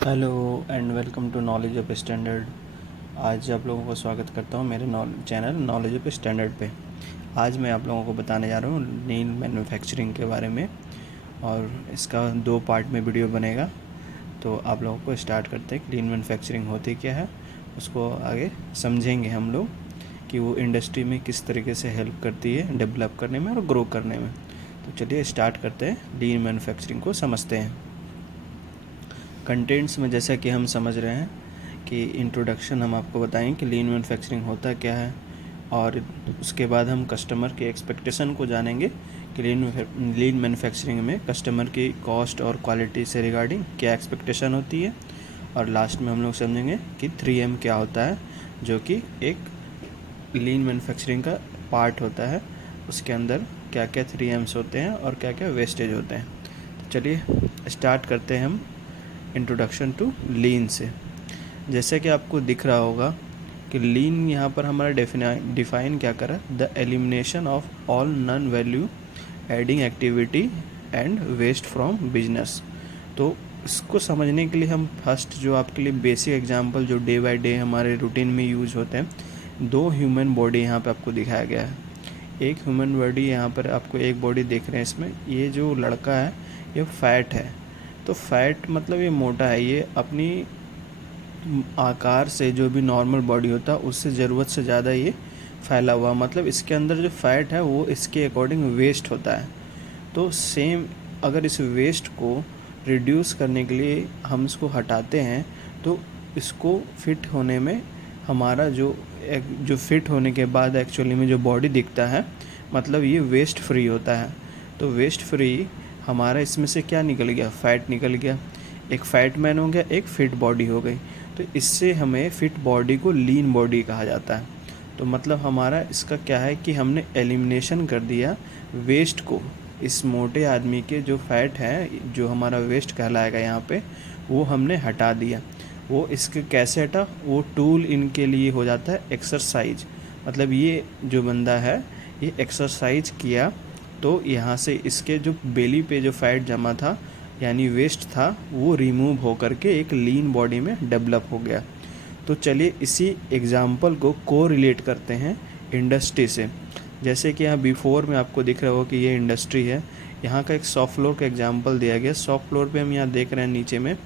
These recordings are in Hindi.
Hello and welcome to knowledge of standard. आज आप लोगों को स्वागत करता हूँ मेरे चैनल नॉलेज ऑफ स्टैंडर्ड पे। आज मैं आप लोगों को बताने जा रहा हूँ लीन मैन्युफैक्चरिंग के बारे में, और इसका 2 पार्ट में वीडियो बनेगा। तो आप लोगों को स्टार्ट करते हैं कि लीन मैन्युफैक्चरिंग होती क्या है, उसको आगे समझेंगे हम लोग कि वो इंडस्ट्री में किस तरीके से हेल्प करती है डेवलप करने में और ग्रो करने में। तो चलिए स्टार्ट करते हैं, लीन मैन्युफैक्चरिंग को समझते हैं। कंटेंट्स में जैसा कि हम समझ रहे हैं कि इंट्रोडक्शन हम आपको बताएं कि लीन मैन्युफैक्चरिंग होता क्या है, और उसके बाद हम कस्टमर के एक्सपेक्टेशन को जानेंगे कि लीन मैन्युफैक्चरिंग में कस्टमर की कॉस्ट और क्वालिटी से रिगार्डिंग क्या एक्सपेक्टेशन होती है, और लास्ट में हम लोग समझेंगे कि 3M क्या होता है, जो कि एक लीन मैन्युफैक्चरिंग का पार्ट होता है। उसके अंदर क्या क्या 3Ms होते हैं और क्या क्या वेस्टेज होते हैं। तो चलिए स्टार्ट करते हैं हम इंट्रोडक्शन टू लीन से। जैसे कि आपको दिख रहा होगा कि लीन यहाँ पर हमारा डिफाइन क्या करा, the elimination of all non value adding activity and waste from business. तो इसको समझने के लिए हम फर्स्ट जो आपके लिए बेसिक एग्जांपल जो डे बाय डे हमारे रूटीन में यूज होते हैं, 2 ह्यूमन बॉडी यहाँ पे आपको दिखाया गया है। एक ह्यूमन बॉडी यहाँ पर आपको एक बॉडी देख रहे हैं, इसमें ये जो लड़का है ये फैट है। तो फैट मतलब ये मोटा है, ये अपनी आकार से जो भी नॉर्मल बॉडी होता है उससे ज़रूरत से ज़्यादा ये फैला हुआ, मतलब इसके अंदर जो फैट है वो इसके अकॉर्डिंग वेस्ट होता है। तो सेम अगर इस वेस्ट को रिड्यूस करने के लिए हम इसको हटाते हैं तो इसको फिट होने में हमारा जो फिट होने के बाद एक्चुअली में जो बॉडी दिखता है, मतलब ये वेस्ट फ्री होता है। तो वेस्ट फ्री हमारा इसमें से क्या निकल गया, फैट निकल गया। एक फैट मैन हो गया, एक फिट बॉडी हो गई। तो इससे हमें फिट बॉडी को लीन बॉडी कहा जाता है। तो मतलब हमारा इसका क्या है कि हमने एलिमिनेशन कर दिया वेस्ट को। इस मोटे आदमी के जो फैट है, जो हमारा वेस्ट कहलाएगा यहाँ पे, वो हमने हटा दिया। वो इसके कैसे हटा, वो टूल इनके लिए हो जाता है एक्सरसाइज। मतलब ये जो बंदा है ये एक्सरसाइज किया तो यहाँ से इसके जो बेली पे जो फैट जमा था यानी वेस्ट था वो रिमूव हो करके एक लीन बॉडी में डेवलप हो गया। तो चलिए इसी एग्जाम्पल को रिलेट करते हैं इंडस्ट्री से। जैसे कि यहाँ बिफोर में आपको दिख रहा हो कि ये इंडस्ट्री है, यहाँ का एक सॉफ्ट फ्लोर का एग्जाम्पल दिया गया। सॉफ्ट फ्लोर पे हम यहाँ देख रहे हैं नीचे में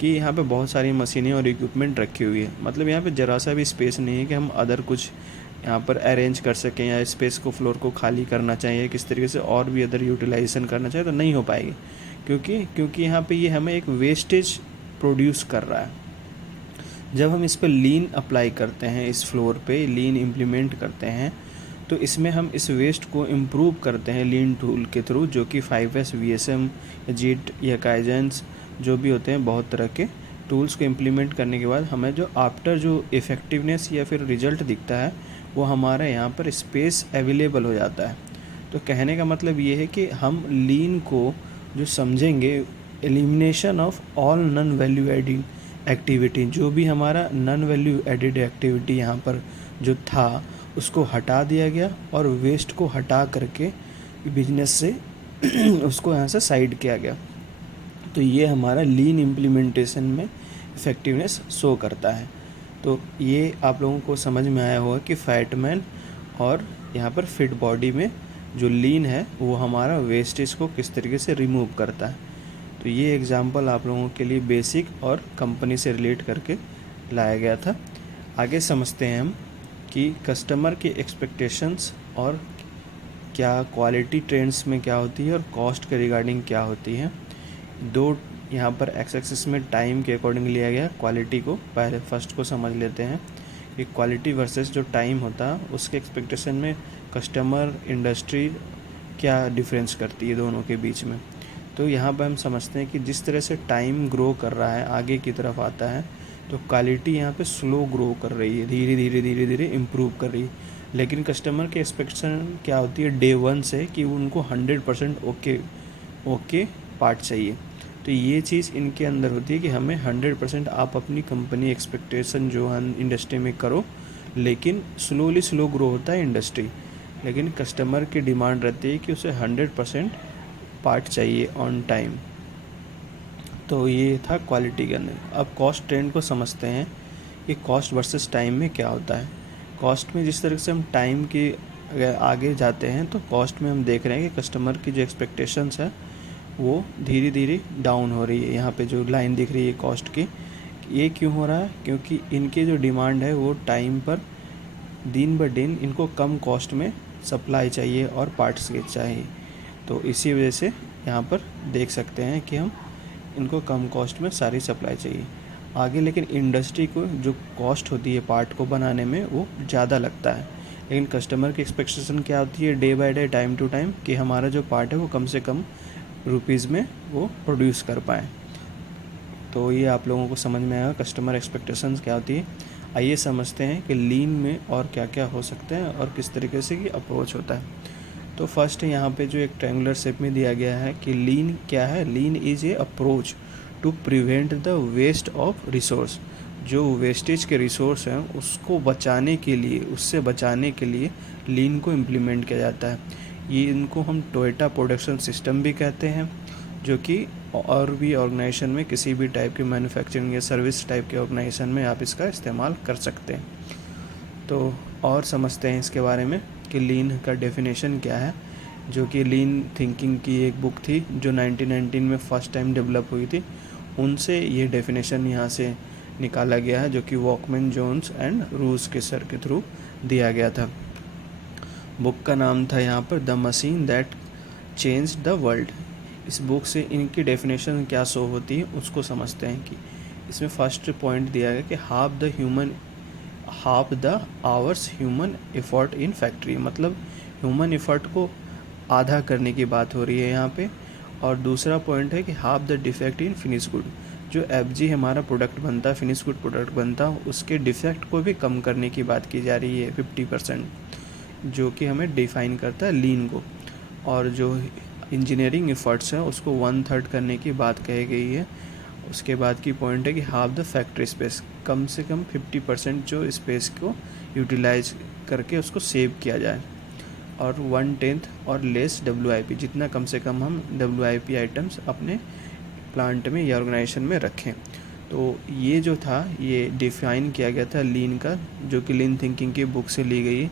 कि यहाँ पे बहुत सारी मशीनें और इक्विपमेंट रखी हुई है। मतलब यहाँ पे ज़रा सा भी स्पेस नहीं है कि हम अदर कुछ यहाँ पर अरेंज कर सकें, या स्पेस को फ्लोर को खाली करना चाहिए किस तरीके से और भी अदर यूटिलाइजेशन करना चाहिए, तो नहीं हो पाएगी। क्योंकि यहाँ पे ये हमें एक वेस्टेज प्रोड्यूस कर रहा है। जब हम इस पर लीन अप्लाई करते हैं, इस फ्लोर पे लीन इम्प्लीमेंट करते हैं, तो इसमें हम इस वेस्ट को इम्प्रूव करते हैं लीन टूल के थ्रू, जो कि 5S VSM या जीट या काइजेंस जो भी होते हैं, बहुत तरह के टूल्स को इम्प्लीमेंट करने के बाद हमें जो आफ्टर जो इफ़ेक्टिवनेस या फिर रिजल्ट दिखता है वो हमारे यहाँ पर स्पेस अवेलेबल हो जाता है। तो कहने का मतलब ये है कि हम लीन को जो समझेंगे, elimination of all non value adding activity, जो भी हमारा नॉन वैल्यू एडिड एक्टिविटी यहाँ पर जो था उसको हटा दिया गया, और वेस्ट को हटा करके बिजनेस से उसको यहाँ से साइड किया गया। तो ये हमारा लीन इम्प्लीमेंटेशन में इफ़ेक्टिवनेस शो करता है। तो ये आप लोगों को समझ में आया होगा कि फैटमैन और यहाँ पर फिट बॉडी में जो लीन है वो हमारा वेस्टेज को किस तरीके से रिमूव करता है। तो ये एग्जांपल आप लोगों के लिए बेसिक और कंपनी से रिलेट करके लाया गया था। आगे समझते हैं हम कि कस्टमर की एक्सपेक्टेशंस और क्या क्वालिटी ट्रेंड्स में क्या होती है और कॉस्ट के रिगार्डिंग क्या होती है। 2 यहाँ पर एक्स एक्सिस में टाइम के अकॉर्डिंग लिया गया क्वालिटी को। पहले फर्स्ट को समझ लेते हैं कि क्वालिटी वर्सेस जो टाइम होता है उसके एक्सपेक्टेशन में कस्टमर इंडस्ट्री क्या डिफरेंस करती है दोनों के बीच में। तो यहाँ पर हम समझते हैं कि जिस तरह से टाइम ग्रो कर रहा है, आगे की तरफ आता है, तो क्वालिटी यहाँ पे स्लो ग्रो कर रही है, धीरे धीरे धीरे धीरे इम्प्रूव कर रही है। लेकिन कस्टमर की एक्सपेक्टेशन क्या होती है डे 1 से कि उनको 100% ओके पार्ट चाहिए। तो ये चीज़ इनके अंदर होती है कि हमें 100% आप अपनी कंपनी एक्सपेक्टेशन जो है इंडस्ट्री में करो, लेकिन स्लो ग्रो होता है इंडस्ट्री, लेकिन कस्टमर की डिमांड रहती है कि उसे 100% पार्ट चाहिए ऑन टाइम। तो ये था क्वालिटी के अंदर। अब कॉस्ट ट्रेंड को समझते हैं कि कॉस्ट वर्सेस टाइम में क्या होता है। कॉस्ट में जिस तरह से हम टाइम की अगर आगे जाते हैं तो कॉस्ट में हम देख रहे हैं कि कस्टमर की जो एक्सपेक्टेशंस है वो धीरे धीरे डाउन हो रही है। यहाँ पे जो लाइन दिख रही है कॉस्ट की, ये क्यों हो रहा है? क्योंकि इनकी जो डिमांड है वो टाइम पर दिन ब दिन इनको कम कॉस्ट में सप्लाई चाहिए और पार्ट्स के चाहिए। तो इसी वजह से यहाँ पर देख सकते हैं कि हम इनको कम कॉस्ट में सारी सप्लाई चाहिए आगे। लेकिन इंडस्ट्री को जो कॉस्ट होती है पार्ट को बनाने में वो ज़्यादा लगता है, लेकिन कस्टमर की एक्सपेक्टेशन क्या होती है day by day, time to time, कि हमारा जो पार्ट है वो कम से कम रुपीज़ में वो प्रोड्यूस कर पाएँ। तो ये आप लोगों को समझ में आएगा कस्टमर एक्सपेक्टेशंस क्या होती है। आइए समझते हैं कि लीन में और क्या क्या हो सकता है और किस तरीके से ये अप्रोच होता है। तो फर्स्ट यहाँ पे जो एक ट्रायंगुलर शेप में दिया गया है कि लीन क्या है। Lean is a approach to prevent the waste of resource. जो वेस्टेज के रिसोर्स हैं उसको बचाने के लिए, उससे बचाने के लिए लीन को इम्प्लीमेंट किया जाता है। ये इनको हम टोयोटा प्रोडक्शन सिस्टम भी कहते हैं, जो कि और भी ऑर्गेनाइजेशन में, किसी भी टाइप के मैन्युफैक्चरिंग या सर्विस टाइप के ऑर्गेनाइजेशन में आप इसका इस्तेमाल कर सकते हैं। तो और समझते हैं इसके बारे में कि लीन का डेफिनेशन क्या है, जो कि लीन थिंकिंग की एक बुक थी जो 1919 में फर्स्ट टाइम डेवलप हुई थी। उनसे ये डेफिनेशन यहाँ से निकाला गया है, जो कि वॉकमैन, जोन्स एंड रूस के सर के थ्रू दिया गया था। बुक का नाम था यहाँ पर the machine that change the world. इस बुक से इनकी डेफिनेशन क्या शो होती है उसको समझते हैं। कि इसमें फर्स्ट पॉइंट दिया गया कि half the hours human effort in factory, मतलब ह्यूमन एफर्ट को आधा करने की बात हो रही है यहाँ पे। और दूसरा पॉइंट है कि half the defect in finish good. जो एफजी हमारा प्रोडक्ट बनता है, फिनिश गुड प्रोडक्ट बनता है, उसके डिफेक्ट को भी कम करने की बात की जा रही है 50%, जो कि हमें डिफाइन करता है लीन को। और जो इंजीनियरिंग एफर्ट्स हैं उसको 1/3 करने की बात कही गई है। उसके बाद की पॉइंट है कि हाफ द फैक्ट्री स्पेस, कम से कम 50% जो स्पेस को यूटिलाइज करके उसको सेव किया जाए। और 1/10 और लेस WIP, जितना कम से कम हम WIP आइटम्स अपने प्लांट में या ऑर्गेनाइजेशन में रखें। तो ये जो था ये डिफाइन किया गया था लीन का, जो कि लीन थिंकिंग की बुक से ली गई है।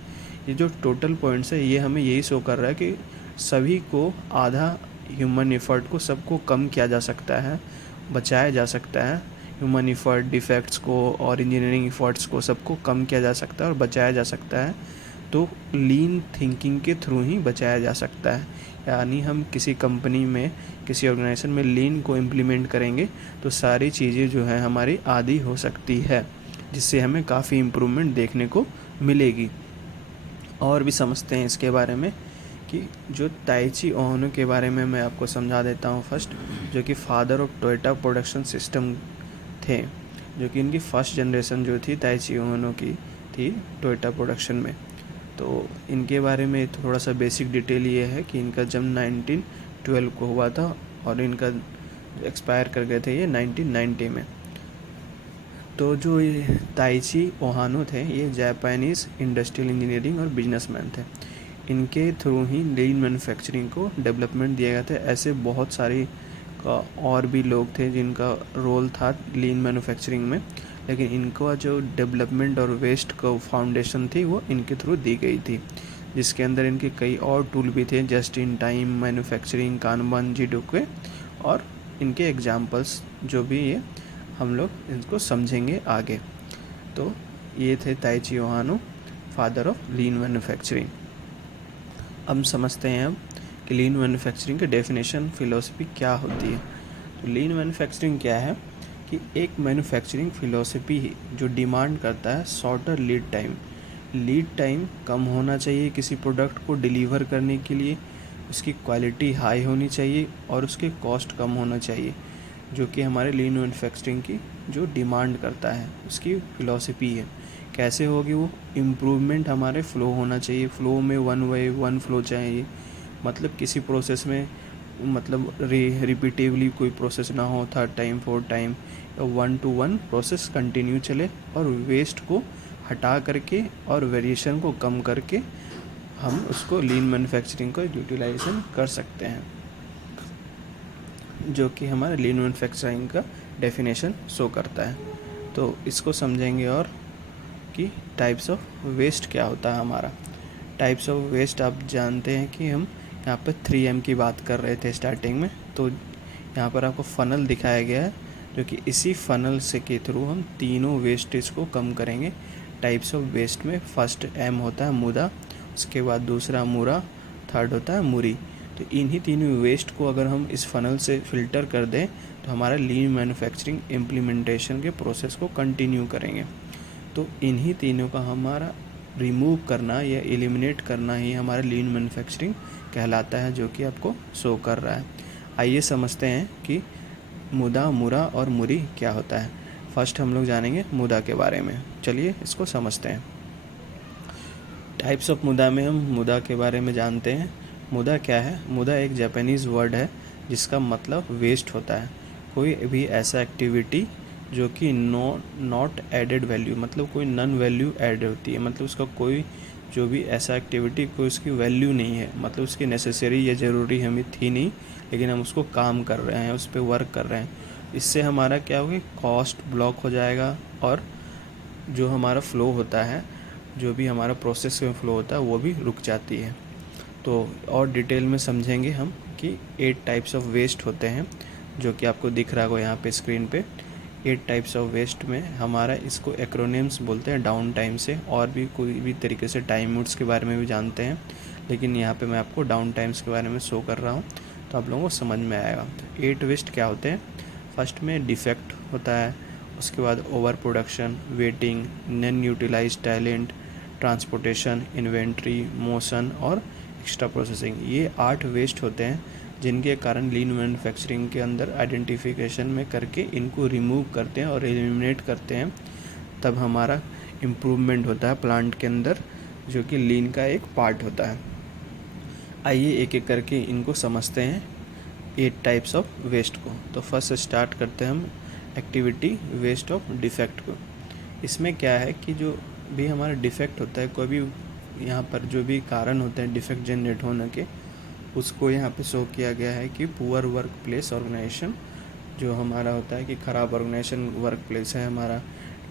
ये जो टोटल पॉइंट्स है ये हमें यही शो कर रहा है कि सभी को आधा ह्यूमन एफर्ट को सबको कम किया जा सकता है, बचाया जा सकता है। ह्यूमन एफर्ट, डिफेक्ट्स को और इंजीनियरिंग एफर्ट्स को सबको कम किया जा सकता है और बचाया जा सकता है। तो लीन थिंकिंग के थ्रू ही बचाया जा सकता है। यानी हम किसी कंपनी में, किसी ऑर्गेनाइजेशन में लीन को इम्प्लीमेंट करेंगे तो सारी चीज़ें जो है हमारी आधी हो सकती है, जिससे हमें काफ़ी इम्प्रूवमेंट देखने को मिलेगी। और भी समझते हैं इसके बारे में कि जो ताइची ओहानो के बारे में मैं आपको समझा देता हूँ फर्स्ट, जो कि father of Toyota production system थे, जो कि इनकी फर्स्ट जनरेशन जो थी ताइची ओहानो की थी टोयोटा प्रोडक्शन में। तो इनके बारे में थोड़ा सा बेसिक डिटेल ये है कि इनका जन्म 1912 को हुआ था और इनका एक्सपायर कर गए थे ये 1990 में। तो जो ये ताइची ओहानो थे ये जापानीज़ इंडस्ट्रियल इंजीनियरिंग और बिजनेसमैन थे। इनके थ्रू ही लीन मैन्युफैक्चरिंग को डेवलपमेंट दिया गया था। ऐसे बहुत सारे और भी लोग थे जिनका रोल था लीन मैन्युफैक्चरिंग में, लेकिन इनका जो डेवलपमेंट और वेस्ट का फाउंडेशन थी वो इनके थ्रू दी गई थी, जिसके अंदर इनके कई और टूल भी थे, just in time manufacturing, kanban, jidoka, और इनके एग्जांपल्स जो भी ये हम लोग इनको समझेंगे आगे। तो ये थे Taiichi Ohno, father of lean manufacturing. अब समझते हैं अब कि लीन मैन्युफैक्चरिंग की डेफिनेशन, फिलॉसफी क्या होती है। तो लीन मैन्युफैक्चरिंग क्या है कि एक मैन्युफैक्चरिंग फिलॉसफी जो डिमांड करता है shorter lead time. Lead time कम होना चाहिए किसी प्रोडक्ट को डिलीवर करने के लिए, उसकी क्वालिटी हाई होनी चाहिए और उसके कॉस्ट कम होना चाहिए, जो कि हमारे लीन मैन्युफैक्चरिंग की जो डिमांड करता है उसकी फिलॉसफी है। कैसे होगी वो? इम्प्रूवमेंट हमारे फ्लो होना चाहिए, फ्लो में 1 वे 1 फ्लो चाहिए, मतलब किसी प्रोसेस में मतलब रिपीटिवली कोई प्रोसेस ना हो, 3rd time 4th time, 1 to 1 process continue चले और वेस्ट को हटा करके और वेरिएशन को कम करके हम उसको लीन मैन्युफैक्चरिंग को यूटिलाइजेशन कर सकते हैं। जो कि हमारा लीन मैन्युफैक्चरिंग का डेफिनेशन शो करता है। तो इसको समझेंगे और कि टाइप्स ऑफ वेस्ट क्या होता है हमारा। टाइप्स ऑफ वेस्ट आप जानते हैं कि हम यहाँ पर 3M की बात कर रहे थे स्टार्टिंग में। तो यहाँ पर आपको फ़नल दिखाया गया है, जो कि इसी फ़नल से के थ्रू हम तीनों वेस्टेज को कम करेंगे। टाइप्स ऑफ वेस्ट में फर्स्ट M होता है मुदा, उसके बाद दूसरा मुरा, थर्ड होता है मुरी। तो इन्हीं तीनों वेस्ट को अगर हम इस फ़नल से फ़िल्टर कर दें तो हमारा लीन मैन्युफैक्चरिंग इम्प्लीमेंटेशन के प्रोसेस को कंटिन्यू करेंगे। तो इन्हीं तीनों का हमारा रिमूव करना या एलिमिनेट करना ही हमारा लीन मैन्युफैक्चरिंग कहलाता है, जो कि आपको शो कर रहा है। आइए समझते हैं कि मुदा, मुरा और मुरी क्या होता है। फर्स्ट हम लोग जानेंगे मुदा के बारे में। चलिए इसको समझते हैं। टाइप्स ऑफ मुदा में हम मुदा के बारे में जानते हैं। मुदा क्या है? मुदा एक जापानीज़ वर्ड है जिसका मतलब वेस्ट होता है। कोई भी ऐसा एक्टिविटी जो कि नॉट एडेड वैल्यू, मतलब कोई नन वैल्यू ऐड होती है, मतलब उसका कोई जो भी ऐसा एक्टिविटी कोई उसकी वैल्यू नहीं है, मतलब उसकी नेसेसरी या ज़रूरी हमें थी नहीं, लेकिन हम उसको काम कर रहे हैं, उस पर वर्क कर रहे हैं। इससे हमारा क्या होगा, कॉस्ट ब्लॉक हो जाएगा और जो हमारा फ़्लो होता है, जो भी हमारा प्रोसेस में फ़्लो होता है वो भी रुक जाती है। तो और डिटेल में समझेंगे हम कि 8 टाइप्स ऑफ वेस्ट होते हैं, जो कि आपको दिख रहा होगा यहाँ पे स्क्रीन पे। 8 टाइप्स ऑफ वेस्ट में हमारा इसको एक्रोनिम्स बोलते हैं डाउन टाइम से, और भी कोई भी तरीके से टाइम मोड्स के बारे में भी जानते हैं, लेकिन यहाँ पे मैं आपको डाउन टाइम्स के बारे में शो कर रहा हूँ तो आप लोगों को समझ में आएगा। तो 8 वेस्ट क्या होते हैं? फर्स्ट में डिफेक्ट होता है, उसके बाद over production, waiting, non utilize talent, transportation, inventory, motion और एक्स्ट्रा प्रोसेसिंग। ये 8 वेस्ट होते हैं जिनके कारण लीन मैन्युफैक्चरिंग के अंदर आइडेंटिफिकेशन में करके इनको रिमूव करते हैं और एलिमिनेट करते हैं, तब हमारा इम्प्रूवमेंट होता है प्लांट के अंदर, जो कि लीन का एक पार्ट होता है। आइए एक एक करके इनको समझते हैं 8 टाइप्स ऑफ वेस्ट को। तो फर्स्ट स्टार्ट करते हैं हम एक्टिविटी वेस्ट ऑफ डिफेक्ट को। इसमें क्या है कि जो भी हमारा डिफेक्ट होता है, कोई भी यहाँ पर जो भी कारण होते हैं डिफेक्ट जनरेट होने के, उसको यहाँ पे शो किया गया है कि पुअर वर्क प्लेस ऑर्गेनाइजेशन, जो हमारा होता है कि ख़राब ऑर्गेनाइजेशन वर्क प्लेस है हमारा,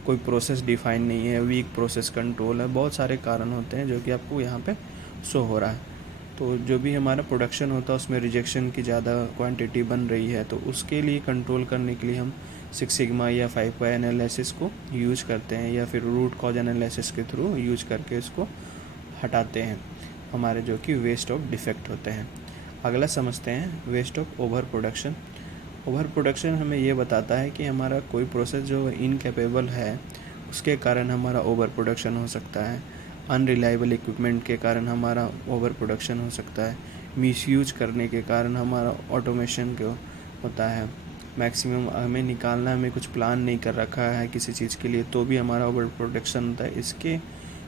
कोई प्रोसेस डिफाइन नहीं है, वीक प्रोसेस कंट्रोल है, बहुत सारे कारण होते हैं जो कि आपको यहाँ पे शो हो रहा है। तो जो भी हमारा प्रोडक्शन होता है उसमें रिजेक्शन की ज़्यादा क्वांटिटी बन रही है, तो उसके लिए कंट्रोल करने के लिए हम 6 सिग्मा या 5 वाई एनालिसिस को यूज करते हैं, या फिर रूट कॉज एनालिसिस के थ्रू यूज करके इसको हटाते हैं हमारे जो कि वेस्ट ऑफ डिफेक्ट होते हैं। अगला समझते हैं waste of over production. Over production हमें ये बताता है कि हमारा कोई प्रोसेस जो इनकेपेबल है उसके कारण हमारा ओवर प्रोडक्शन हो सकता है, अनरिलायबल इक्विपमेंट के कारण हमारा ओवर प्रोडक्शन हो सकता है, मिसयूज करने के कारण हमारा ऑटोमेशन को होता है, मैक्सिमम हमें निकालना, हमें कुछ प्लान नहीं कर रखा है किसी चीज़ के लिए तो भी हमारा ओवर प्रोडक्शन होता है। इसके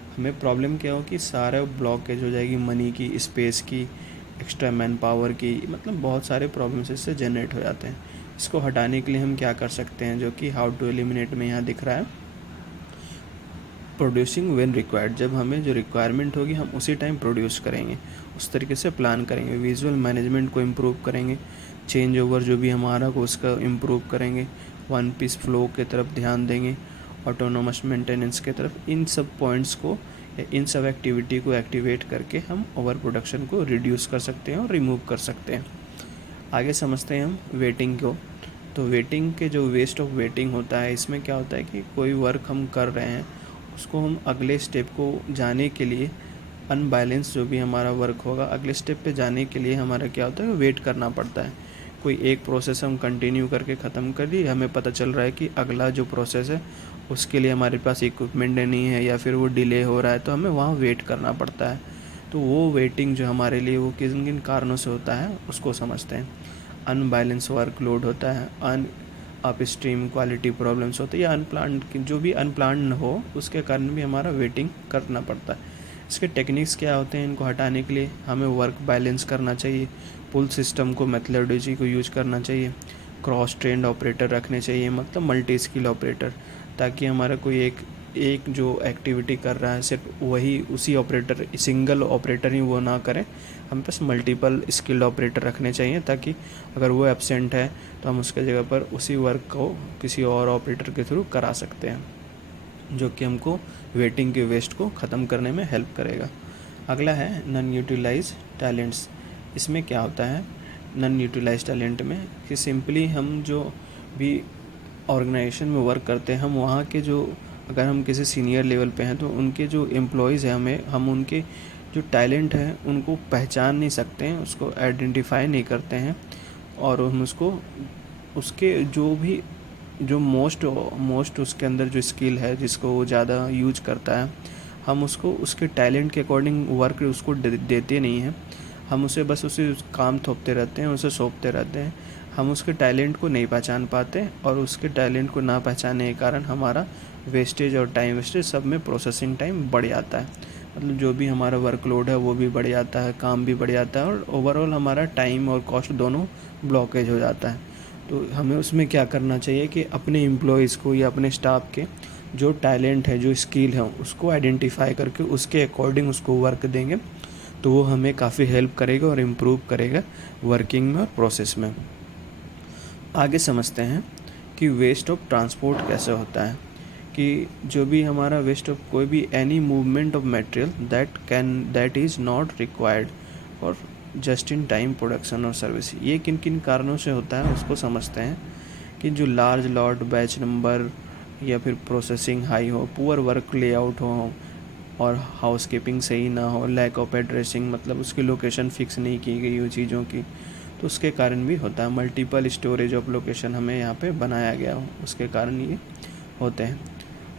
हमें प्रॉब्लम क्या हो कि सारे ब्लॉकेज हो जाएगी, मनी की, स्पेस की, एक्स्ट्रा मैन पावर की, मतलब बहुत सारे प्रॉब्लम्स इससे जनरेट हो जाते हैं। इसको हटाने के लिए हम क्या कर सकते हैं, जो कि हाउ टू एलिमिनेट में यहाँ दिख रहा है, प्रोड्यूसिंग व्हेन रिक्वायर्ड। जब हमें जो रिक्वायरमेंट होगी हम उसी टाइम प्रोड्यूस करेंगे, उस तरीके से प्लान करेंगे, विजुअल मैनेजमेंट को इम्प्रूव करेंगे, चेंज ओवर जो भी हमारा को उसका इम्प्रूव करेंगे, वन पीस फ्लो की तरफ ध्यान देंगे, ऑटोनोमस मेंटेनेंस की तरफ। इन सब पॉइंट्स को या इन सब एक्टिविटी को एक्टिवेट करके हम ओवर प्रोडक्शन को रिड्यूस कर सकते हैं और रिमूव कर सकते हैं। आगे समझते हैं हम वेटिंग को। तो वेटिंग के जो वेस्ट ऑफ वेटिंग होता है, इसमें क्या होता है कि कोई वर्क हम कर रहे हैं उसको हम अगले स्टेप को जाने के लिए, अनबैलेंस जो भी हमारा वर्क होगा अगले स्टेप पे जाने के लिए हमारा क्या होता है, वेट करना पड़ता है। कोई एक प्रोसेस हम कंटिन्यू करके ख़त्म कर दिए, हमें पता चल रहा है कि अगला जो प्रोसेस है उसके लिए हमारे पास इक्विपमेंट नहीं है या फिर वो डिले हो रहा है, तो हमें वहाँ वेट करना पड़ता है। तो वो वेटिंग जो हमारे लिए वो किन किन कारणों से होता है उसको समझते हैं। अनबैलेंस वर्कलोड होता है, अप स्ट्रीम क्वालिटी प्रॉब्लम्स होते हैं, या अनप्लान्ड जो भी अनप्लान्ड हो उसके कारण भी हमारा वेटिंग करना पड़ता है। इसके टेक्निक्स क्या होते हैं, इनको हटाने के लिए हमें वर्क बैलेंस करना चाहिए, पुल सिस्टम को मेथोडोलॉजी को यूज करना चाहिए, क्रॉस ट्रेंड ऑपरेटर रखने चाहिए, मतलब मल्टी स्किल ऑपरेटर, ताकि हमारा कोई एक एक जो एक्टिविटी कर रहा है सिर्फ वही उसी ऑपरेटर सिंगल ऑपरेटर ही वो ना करें, हम पास मल्टीपल स्किल्ड ऑपरेटर रखने चाहिए, ताकि अगर वो एब्सेंट है तो हम उसके जगह पर उसी वर्क को किसी और ऑपरेटर के थ्रू करा सकते हैं, जो कि हमको वेटिंग के वेस्ट को ख़त्म करने में हेल्प करेगा। अगला है नॉन यूटिलाइज टैलेंट्स। इसमें क्या होता है नॉन यूटिलाइज टैलेंट में कि सिंपली हम जो भी ऑर्गेनाइजेशन में वर्क करते हैं, हम वहाँ के जो अगर हम किसी सीनियर लेवल पे हैं तो उनके जो एम्प्लॉयज़ हैं हम उनके जो टैलेंट है उनको पहचान नहीं सकते हैं, उसको आइडेंटिफाई नहीं करते हैं, और हम उसको उसके जो मोस्ट उसके अंदर जो स्किल है जिसको वो ज़्यादा यूज करता है, हम उसको उसके टैलेंट के अकॉर्डिंग वर्क उसको देते नहीं हैं। हम उसे बस उसे काम थोपते रहते हैं, उसे सौंपते रहते हैं। हम उसके टैलेंट को नहीं पहचान पाते, और उसके टैलेंट को ना पहचानने के कारण हमारा वेस्टेज और टाइम वेस्टेज सब में प्रोसेसिंग टाइम बढ़ जाता है। मतलब जो भी हमारा वर्कलोड है वो भी बढ़ जाता है, काम भी बढ़ जाता है, और ओवरऑल हमारा टाइम और कॉस्ट दोनों ब्लॉकेज हो जाता है। तो हमें उसमें क्या करना चाहिए कि अपने एम्प्लॉयज़ को या अपने स्टाफ के जो टैलेंट है, जो स्किल है, उसको आइडेंटिफाई करके उसके अकॉर्डिंग उसको वर्क देंगे, तो वो हमें काफ़ी हेल्प करेगा और इम्प्रूव करेगा वर्किंग में और प्रोसेस में। आगे समझते हैं कि वेस्ट ऑफ ट्रांसपोर्ट कैसे होता है, कि जो भी हमारा वेस्ट ऑफ कोई भी any movement of material that is not required for just in time production और सर्विस। ये किन किन कारणों से होता है उसको समझते हैं, कि जो लार्ज लॉट, बैच नंबर, या फिर प्रोसेसिंग हाई हो, पुअर वर्क लेआउट हो, और हाउसकीपिंग सही ना हो, लैक ऑफ एड्रेसिंग, मतलब उसकी लोकेशन फिक्स नहीं की गई हो चीज़ों की, तो उसके कारण भी होता है। मल्टीपल स्टोरेज ऑफ लोकेशन हमें यहाँ पे बनाया गया हो, उसके कारण ये होते हैं।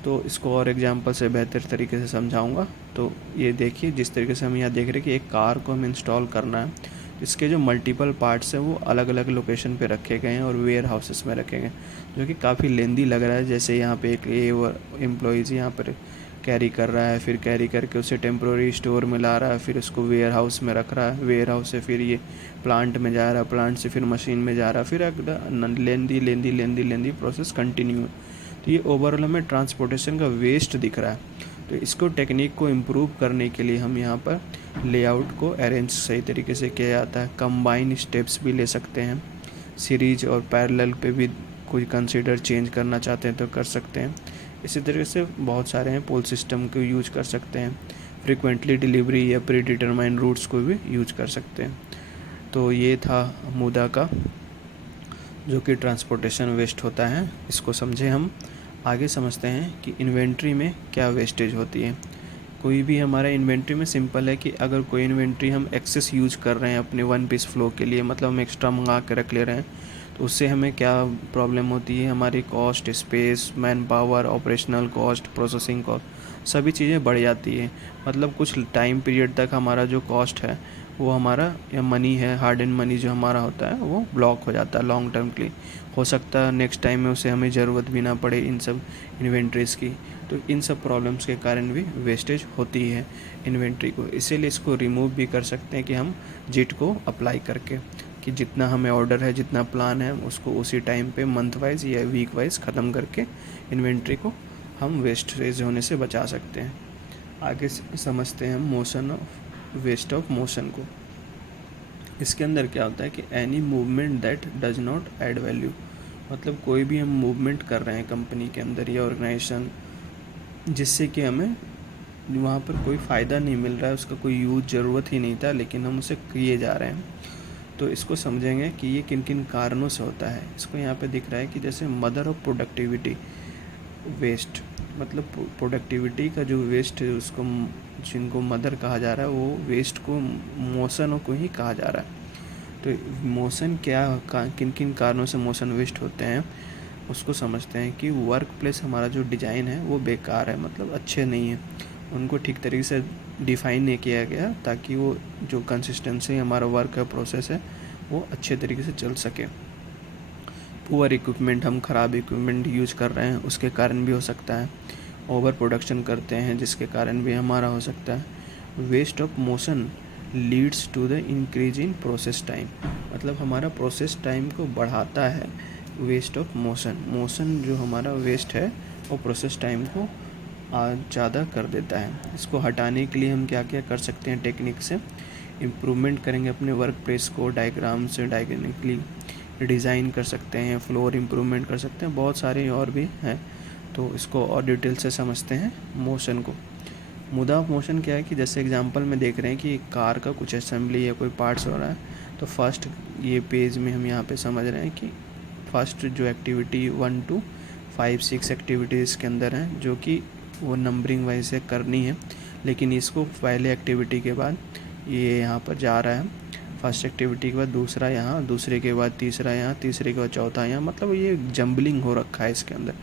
तो इसको और एग्जांपल से बेहतर तरीके से समझाऊंगा। तो ये देखिए, जिस तरीके से हम यहाँ देख रहे हैं कि एक कार को हमें इंस्टॉल करना है, इसके जो मल्टीपल पार्ट्स हैं वो अलग अलग लोकेशन पे रखे गए हैं और वेयर हाउसेस में रखे गए हैं, जो कि काफ़ी लेंदी लग रहा है। जैसे यहाँ पे एक एम्प्लॉयज़ यहाँ पर कैरी कर रहा है, फिर कैरी करके उसे टेम्प्रोरी स्टोर में ला रहा है, फिर उसको वेयर हाउस में रख रहा है, वेयर हाउस से फिर ये प्लांट में जा रहा है, प्लांट से फिर मशीन में जा रहा है, फिर लेंदी प्रोसेस कंटिन्यू है। तो ये ओवरऑल हमें ट्रांसपोर्टेशन का वेस्ट दिख रहा है। तो इसको टेक्निक को इम्प्रूव करने के लिए हम यहाँ पर लेआउट को अरेंज सही तरीके से किया जाता है। कंबाइन स्टेप्स भी ले सकते हैं, सीरीज और पैरेलल पे भी कोई कंसीडर चेंज करना चाहते हैं तो कर सकते हैं। इसी तरीके से बहुत सारे हैं, पोल सिस्टम को यूज कर सकते हैं, फ्रीक्वेंटली डिलीवरी या प्री डिटरमाइंड रूट्स को भी यूज कर सकते हैं। तो ये था मुद्दा का, जो कि ट्रांसपोर्टेशन वेस्ट होता है, इसको समझे हम। आगे समझते हैं कि इन्वेंट्री में क्या वेस्टेज होती है। कोई भी हमारा इन्वेंट्री में सिंपल है कि अगर कोई इन्वेंट्री हम एक्सेस यूज कर रहे हैं अपने वन पीस फ्लो के लिए, मतलब हम एक्स्ट्रा मंगा के रख ले रहे हैं, तो उससे हमें क्या प्रॉब्लम होती है, हमारी cost, space, man power, operational cost, processing cost, सभी चीज़ें बढ़ जाती है। मतलब कुछ टाइम पीरियड तक हमारा जो कॉस्ट है वो हमारा, या मनी है, हार्ड एंड मनी जो हमारा होता है, वो ब्लॉक हो जाता है लॉन्ग टर्म के लिए। हो सकता है नेक्स्ट टाइम में उसे हमें ज़रूरत भी ना पड़े इन सब इन्वेंट्रीज़ की। तो इन सब प्रॉब्लम्स के कारण भी वेस्टेज होती है इन्वेंट्री को। इसीलिए इसको रिमूव भी कर सकते हैं कि हम जिट को अप्लाई करके, कि जितना हमें ऑर्डर है, जितना प्लान है, उसको उसी टाइम पे मंथ वाइज या वीक वाइज ख़त्म करके इन्वेंट्री को हम वेस्टेज होने से बचा सकते हैं। आगे समझते हैं motion of waste of motion को। इसके अंदर क्या होता है कि any movement that does not add value, मतलब कोई भी हम मूवमेंट कर रहे हैं कंपनी के अंदर या ऑर्गेनाइजेशन, जिससे कि हमें वहाँ पर कोई फ़ायदा नहीं मिल रहा है, उसका कोई यूज ज़रूरत ही नहीं था, लेकिन हम उसे किए जा रहे हैं। तो इसको समझेंगे कि ये किन किन कारणों से होता है। इसको यहाँ पे दिख रहा है कि जैसे मदर ऑफ प्रोडक्टिविटी वेस्ट, मतलब प्रोडक्टिविटी का जो वेस्ट है उसको, जिनको मदर कहा जा रहा है, वो वेस्ट को, मोशन को ही कहा जा रहा है। तो मोशन किन किन कारणों से मोशन वेस्ट होते हैं उसको समझते हैं। कि वर्क प्लेस हमारा जो डिज़ाइन है वो बेकार है, मतलब अच्छे नहीं है, उनको ठीक तरीके से डिफ़ाइन नहीं किया गया ताकि वो जो कंसिस्टेंसी हमारा वर्क है, प्रोसेस है, वो अच्छे तरीके से चल सके। पुअर इक्विपमेंट, हम ख़राब इक्विपमेंट यूज कर रहे हैं, उसके कारण भी हो सकता है। ओवर प्रोडक्शन करते हैं जिसके कारण भी हमारा हो सकता है। Waste of motion leads to the increase in process time, मतलब हमारा प्रोसेस टाइम को बढ़ाता है वेस्ट ऑफ मोशन। मोशन जो हमारा वेस्ट है वो प्रोसेस टाइम को ज़्यादा कर देता है। इसको हटाने के लिए हम क्या क्या कर सकते हैं, टेक्निक से इम्प्रूवमेंट करेंगे अपने वर्क प्लेस को, डायग्राम से डायग्रामिकली डिज़ाइन कर सकते हैं, फ्लोर इम्प्रूवमेंट कर सकते हैं, बहुत सारे और भी हैं। तो इसको और डिटेल से समझते हैं मोशन को। मोड ऑफ मोशन क्या है कि जैसे एग्जांपल में देख रहे हैं कि कार का कुछ असेंबली या कोई पार्ट्स हो रहा है, तो फर्स्ट ये पेज में हम यहाँ पे समझ रहे हैं कि फर्स्ट जो एक्टिविटी 1 to 5 6 एक्टिविटीज़ के अंदर हैं, जो कि वो नंबरिंग वाइज से करनी है, लेकिन इसको पहले एक्टिविटी के बाद ये यहाँ पर जा रहा है, फर्स्ट एक्टिविटी के बाद दूसरा यहाँ, दूसरे के बाद तीसरा यहाँ, तीसरे के बाद चौथा यहाँ, मतलब ये जम्बलिंग हो रखा है इसके अंदर,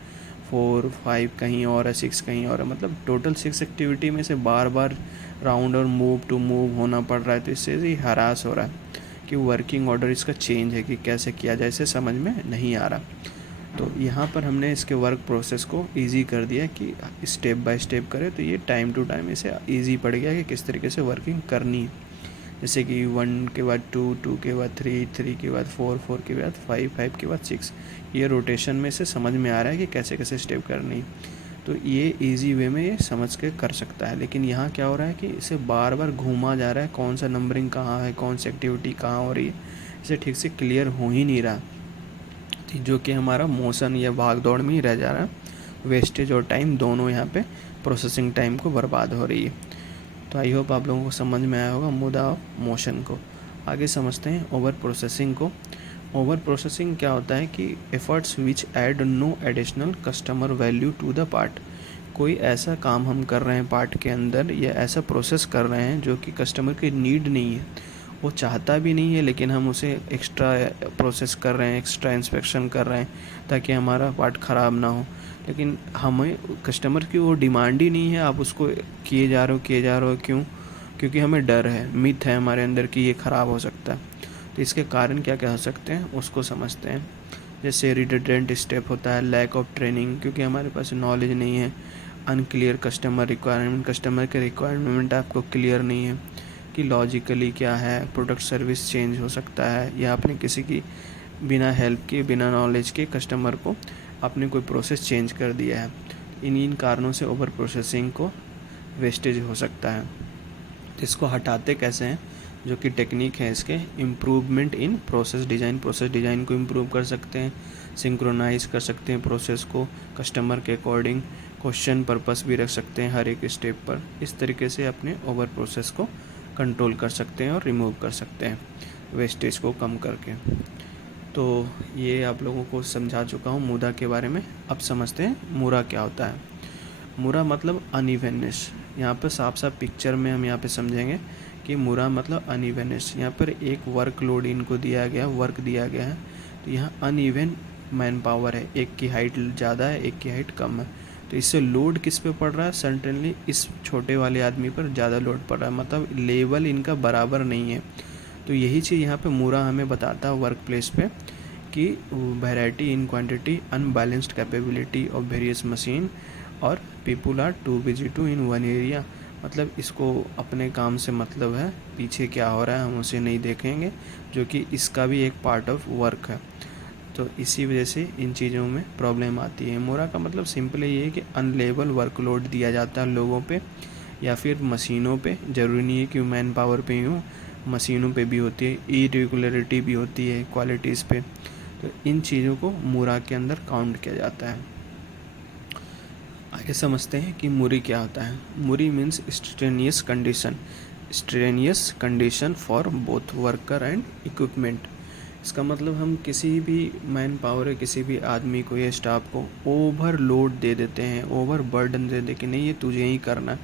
4 5 कहीं और है, 6 कहीं और है, मतलब टोटल 6 एक्टिविटी में से बार बार राउंड और मूव टू मूव होना पड़ रहा है। तो इससे ये हरास हो रहा है कि वर्किंग ऑर्डर इसका चेंज है कि कैसे किया जाए, इसे समझ में नहीं आ रहा। तो यहाँ पर हमने इसके वर्क प्रोसेस को इजी कर दिया कि स्टेप बाय स्टेप करें, तो ये टाइम टू टाइम इसे इजी पड़ गया कि किस तरीके से वर्किंग करनी है। जैसे कि 1 के बाद 2, 2 के बाद 3, 3 के बाद 4, 4 के बाद 5, 5 के बाद 6, ये रोटेशन में से समझ में आ रहा है कि कैसे कैसे स्टेप करनी है। तो ये इजी वे में ये समझ के कर सकता है। लेकिन यहाँ क्या हो रहा है कि इसे बार बार घूमा जा रहा है, कौन सा नंबरिंग कहाँ है, कौन सी एक्टिविटी कहाँ हो रही है, इसे ठीक से क्लियर हो ही नहीं रहा, जो कि हमारा मोशन या भाग दौड़ में ही रह जा रहा है। वेस्टेज और टाइम दोनों यहाँ पे प्रोसेसिंग टाइम को बर्बाद हो रही है। तो आई होप आप लोगों को समझ में आया होगा मोड ऑफ मोशन को। आगे समझते हैं ओवर प्रोसेसिंग को। ओवर प्रोसेसिंग क्या होता है कि efforts which add no additional customer value to the part. कोई ऐसा काम हम कर रहे हैं पार्ट के अंदर, या ऐसा प्रोसेस कर रहे हैं जो कि कस्टमर की नीड नहीं है, वो चाहता भी नहीं है, लेकिन हम उसे एक्स्ट्रा प्रोसेस कर रहे हैं, एक्स्ट्रा इंस्पेक्शन कर रहे हैं ताकि हमारा पार्ट ख़राब ना हो। लेकिन हमें कस्टमर की वो डिमांड ही नहीं है, आप उसको किए जा रहे हो क्यों? क्योंकि हमें डर है, मिथ है हमारे अंदर कि ये ख़राब हो सकता है। तो इसके कारण क्या क्या हो सकते हैं उसको समझते हैं। जैसे रिडंडेंट स्टेप होता है, लैक ऑफ ट्रेनिंग, क्योंकि हमारे पास नॉलेज नहीं है। अनक्लियर कस्टमर रिक्वायरमेंट, कस्टमर के रिक्वायरमेंट आपको क्लियर नहीं है कि लॉजिकली क्या है, प्रोडक्ट सर्विस चेंज हो सकता है, या आपने किसी की बिना हेल्प के, बिना नॉलेज के कस्टमर को आपने कोई प्रोसेस चेंज कर दिया है। इन कारणों से ओवर प्रोसेसिंग को वेस्टेज हो सकता है। तो इसको हटाते कैसे हैं, जो कि टेक्निक है इसके, improvement in process design. Process design को इम्प्रूव कर सकते हैं, सिंक्रोनाइज कर सकते हैं प्रोसेस को कस्टमर के अकॉर्डिंग, क्वेश्चन पर्पस भी रख सकते हैं हर एक स्टेप पर। इस तरीके से अपने ओवर प्रोसेस को कंट्रोल कर सकते हैं और रिमूव कर सकते हैं वेस्टेज को कम करके। तो ये आप लोगों को समझा चुका हूँ मुदा के बारे में। अब समझते हैं मुरा क्या होता है। मुरा मतलब अनइवननेस। यहाँ पर साफ साफ पिक्चर में हम यहाँ पे समझेंगे कि मुरा मतलब अनइवननेस। यहाँ पर एक वर्क लोड इनको दिया गया, वर्क दिया गया है, तो यहाँ अनइवन मैन पावर है, एक की हाइट ज़्यादा है, एक की हाइट कम है, तो इससे लोड किस पे पड़ रहा है? सर्टेनली इस छोटे वाले आदमी पर ज़्यादा लोड पड़ रहा है, मतलब लेवल इनका बराबर नहीं है। तो यही चीज़ यहाँ पे मुरा हमें बताता है वर्क प्लेस पे कि variety in quantity, unbalanced capability of various machine और people are too busy to in one area. मतलब इसको अपने काम से मतलब है, पीछे क्या हो रहा है हम उसे नहीं देखेंगे, जो कि इसका भी एक पार्ट ऑफ वर्क है। तो इसी वजह से इन चीज़ों में प्रॉब्लम आती है। मोरा का मतलब सिंपली ये है कि अनलेबल वर्कलोड दिया जाता है लोगों पे या फिर मशीनों पे। ज़रूरी नहीं है कि मैन पावर पे ही हो, मशीनों पे भी होती है, इरेगुलरिटी भी होती है क्वालिटीज़ पे। तो इन चीज़ों को मुरा के अंदर काउंट किया जाता है। आगे समझते हैं कि मुरी क्या होता है। Muri means strenuous condition for both worker and equipment. इसका मतलब हम किसी भी मैन पावर है, किसी भी आदमी को या स्टाफ को ओवरलोड दे देते हैं, ओवर बर्डन दे दे कि नहीं ये तुझे ही करना है।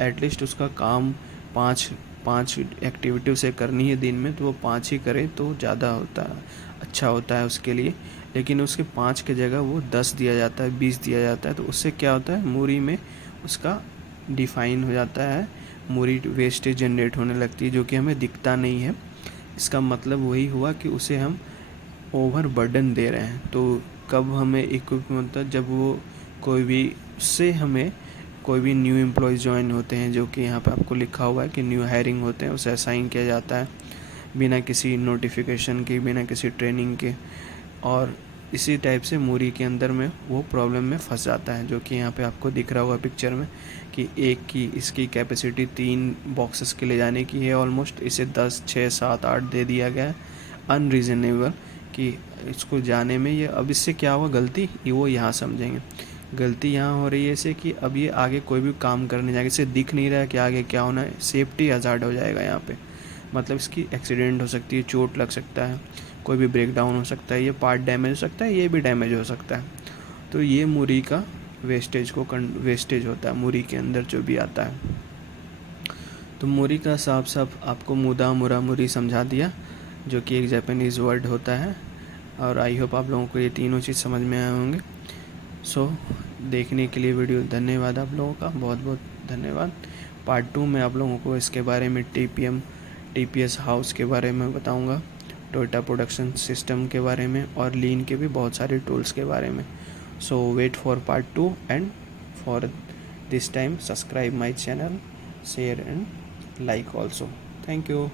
एटलीस्ट उसका काम पाँच एक्टिविटी उसे करनी है दिन में, तो वो 5 ही करे तो ज़्यादा होता है, अच्छा होता है उसके लिए। लेकिन उसके 5 की जगह वो 10 दिया जाता है, 20 दिया जाता है, तो उससे क्या होता है, मूरी में उसका डिफाइन हो जाता है, मूरी वेस्टेज जनरेट होने लगती है, जो कि हमें दिखता नहीं है। इसका मतलब वही हुआ कि उसे हम ओवर बर्डन दे रहे हैं। तो कब हमें इक्विपमेंट होता है, जब वो कोई भी उससे हमें कोई भी न्यू एम्प्लॉयज़ ज्वाइन होते हैं, जो कि यहाँ पे आपको लिखा हुआ है कि न्यू हायरिंग होते हैं, उसे असाइन किया जाता है बिना किसी नोटिफिकेशन के, बिना किसी ट्रेनिंग के। और इसी टाइप से मूरी के अंदर में वो प्रॉब्लम में फंस जाता है, जो कि यहाँ पे आपको दिख रहा होगा पिक्चर में कि एक की इसकी कैपेसिटी 3 बॉक्सेस के ले जाने की है ऑलमोस्ट, इसे 10, 6, 7, 8 दे दिया गया है अनरीजनेबल कि इसको जाने में ये। अब इससे क्या हुआ गलती, ये वो यहाँ समझेंगे। गलती यहाँ हो रही है इसे कि अब ये आगे कोई भी काम करने जाएगा, इसे दिख नहीं रहा है कि आगे क्या होना है, सेफ्टी हज़ार्ड हो जाएगा यहाँ पे। मतलब इसकी एक्सीडेंट हो सकती है, चोट लग सकता है, कोई भी ब्रेक डाउन हो सकता है, ये पार्ट डैमेज हो सकता है, ये भी डैमेज हो सकता है। तो ये मूरी का वेस्टेज होता है मूरी के अंदर जो भी आता है। तो मूरी का साफ साफ आपको मुदा मुरा मुरी समझा दिया, जो कि एक जापानीज़ वर्ड होता है। और आई होप आप लोगों को ये तीनों चीज़ समझ में आए होंगे। सो देखने के लिए वीडियो धन्यवाद, आप लोगों का बहुत बहुत धन्यवाद। पार्ट 2 में आप लोगों को इसके बारे में TPS हाउस के बारे में बताऊंगा, टोयोटा प्रोडक्शन सिस्टम के बारे में और लीन के भी बहुत सारे टूल्स के बारे में। So wait for part 2 and for this time subscribe my channel, share and like also. Thank you.